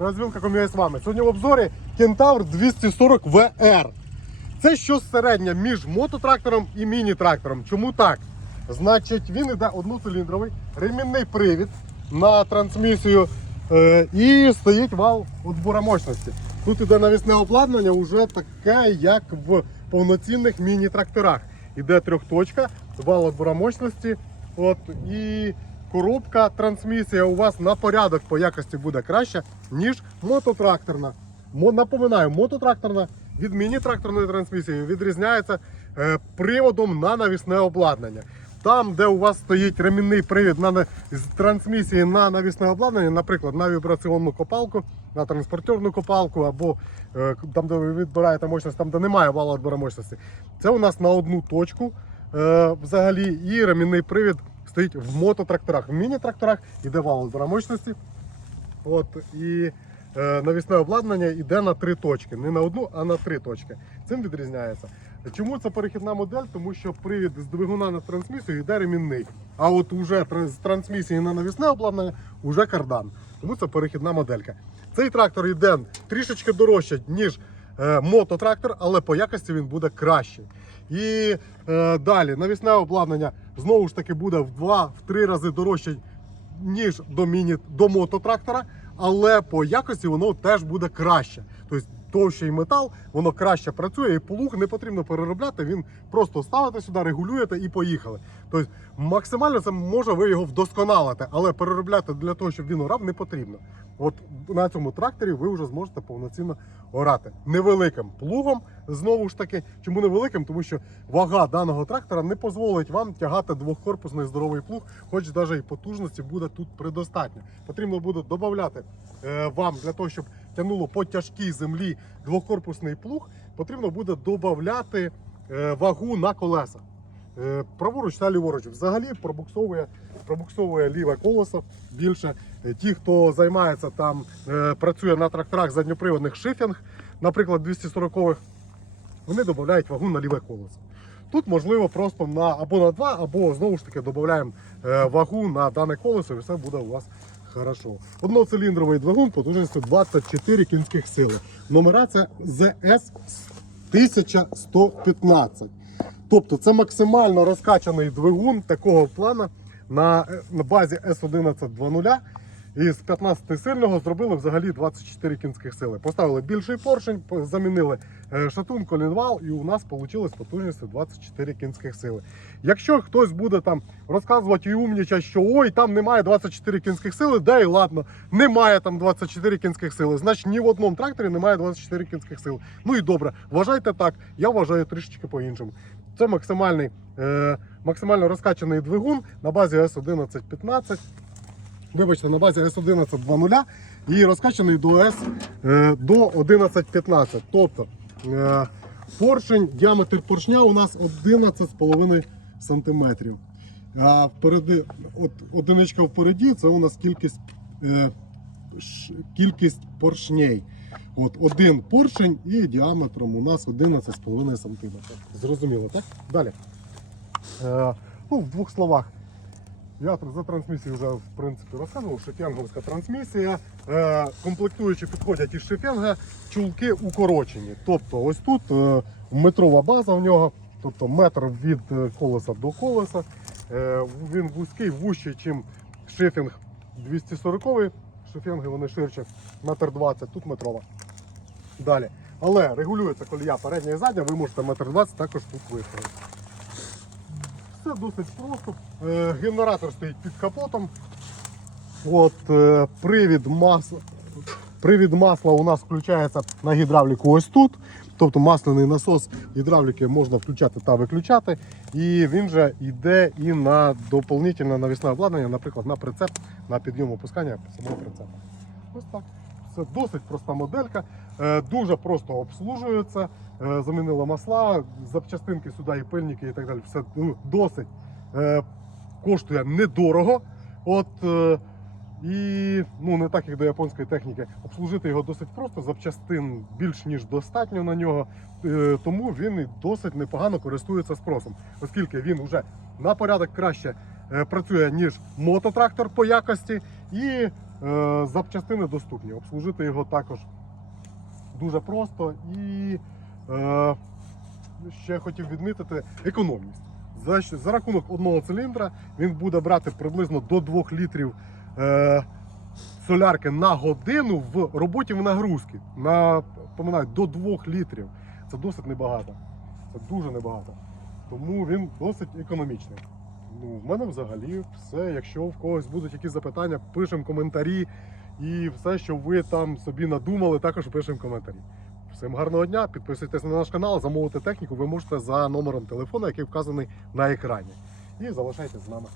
розвилка ком'ює з вами. Сьогодні в обзорі Кентавр 240 VR. Це щось середнє між мототрактором і міні-трактором. Чому так? Значить, він іде одноциліндровий, ремінний привід на трансмісію е, і стоїть вал отбора мощності. Тут іде навісне обладнання, вже таке, як в повноцінних міні-тракторах. Іде трьохточка, вал отбора мощності. От, і коробка трансмісія у вас на порядок по якості буде краще, ніж мототракторна. Напоминаю, мототракторна від міні-тракторної трансмісії відрізняється е, приводом на навісне обладнання. Там, де у вас стоїть ремінний привід на, з трансмісії на навісне обладнання, наприклад, на вібраційну копалку, на транспортерну копалку, або е, там, де ви відбираєте мощність, там, де немає вала відбору мощності, це у нас на одну точку е, взагалі, і ремінний привід стоїть в мототракторах. В міні-тракторах іде вал відбору мощності. От, і е, навісне обладнання йде на три точки. Не на одну, а на три точки. Цим відрізняється. Чому це перехідна модель? Тому що привід з двигуна на трансмісію йде ремінний. А от уже з трансмісії на навісне обладнання вже кардан. Тому це перехідна моделька. Цей трактор йде трішечки дорожче, ніж е, мототрактор, але по якості він буде кращий. І е, далі навісне обладнання знову ж таки буде в 2-3 рази дорожче, ніж до міні до мототрактора, але по якості воно теж буде краще. Тобто товщий метал, воно краще працює, і плуг не потрібно переробляти. Він просто ставите сюди, регулюєте і поїхали. Тобто максимально це може ви його вдосконалити, але переробляти для того, щоб він орав, не потрібно. От на цьому тракторі ви вже зможете повноцінно орати невеликим плугом. Знову ж таки, чому невеликим? Тому що вага даного трактора не дозволить вам тягати двохкорпусний здоровий плуг, хоч навіть і потужності буде тут предостатньо. Потрібно буде додати е, вам для того, щоб тягнуло по тяжкій землі двохкорпусний плуг, потрібно буде додати е, вагу на колеса. Е, Праворуч та ліворуч. Взагалі пробуксовує, пробуксовує ліве колесо більше. Е, Ті, хто займається там, працює на тракторах задньоприводних шифінг, наприклад, 240-х, вони додають вагу на ліве колесо. Тут можливо просто на або на 2, або знову ж таки додаємо е, вагу на дане колесо, і все буде у вас хорошо. Одноциліндровий двигун потужністю 24 кінських сили. Номерація ZS 1115. Тобто це максимально розкачаний двигун такого плану на, е, базі S1120. І з 15 сильного зробили взагалі 24 кінських сили. Поставили більший поршень, замінили е, шатун, колінвал, і у нас вийшло потужністю 24 кінських сили. Якщо хтось буде там розказувати і умнічати, що ой, там немає 24 кінських сили, да і ладно, немає там 24 кінських сили. Значить ні в одному тракторі немає 24 кінських сил. Ну і добре, вважайте так. Я вважаю трішечки по-іншому. Це максимальний, е, максимально розкачаний двигун на базі S1115 вибачте, на базі S1120 і розкачаний до S е, до 1115. Тобто е, поршень, діаметр поршня у нас 11,5 см. А впереди, от одиничка впереді, це у нас кількість, е, кількість поршней. От один поршень і діаметром у нас 11,5 см. Зрозуміло, так? Далі. Ну, в двох словах. Я за трансмісію вже в принципі розказував. Шефенговська трансмісія. Е, комплектуючі підходять із шефенга, чулки укорочені. Тобто ось тут е, метрова база в нього, тобто метр від е, колеса до колеса. Е, він вузький, вущий, ніж шефінг 240-й. Шефенги вони ширше, метр 20, тут метрова. Далі. Але регулюється колія передня і задня, ви можете метр 20 також тут виставити. Все досить просто. Е, Генератор стоїть під капотом. От, е, привід масла. Привід масла у нас включається на гідравліку ось тут. Тобто масляний насос гідравліки можна включати та виключати. І він же йде і на доповнительне навісне обладнання, наприклад, на прицеп, на підйом опускання самого прицепа. Ось так. Це досить проста моделька, е, дуже просто обслужується. Е, Замінила масла, запчастинки сюди, і пильники і так далі. Все ну, досить е, коштує недорого. От, і ну, не так, як до японської техніки. Обслужити його досить просто, запчастин більш ніж достатньо на нього. Тому він досить непогано користується спросом, оскільки він вже на порядок краще працює, ніж мототрактор по якості. І запчастини доступні. Обслужити його також дуже просто і е, ще хотів відмітити економність. За, за рахунок одного циліндра він буде брати приблизно до 2 літрів е, солярки на годину в роботі в нагрузки. На, поминаю, до 2 літрів. Це досить небагато. Це дуже небагато. Тому він досить економічний. Ну, в мене взагалі все. Якщо в когось будуть якісь запитання, пишемо коментарі. І все, що ви там собі надумали, також пишемо коментарі. Всім гарного дня, підписуйтесь на наш канал, замовити техніку ви можете за номером телефону, який вказаний на екрані. І залишайтесь з нами.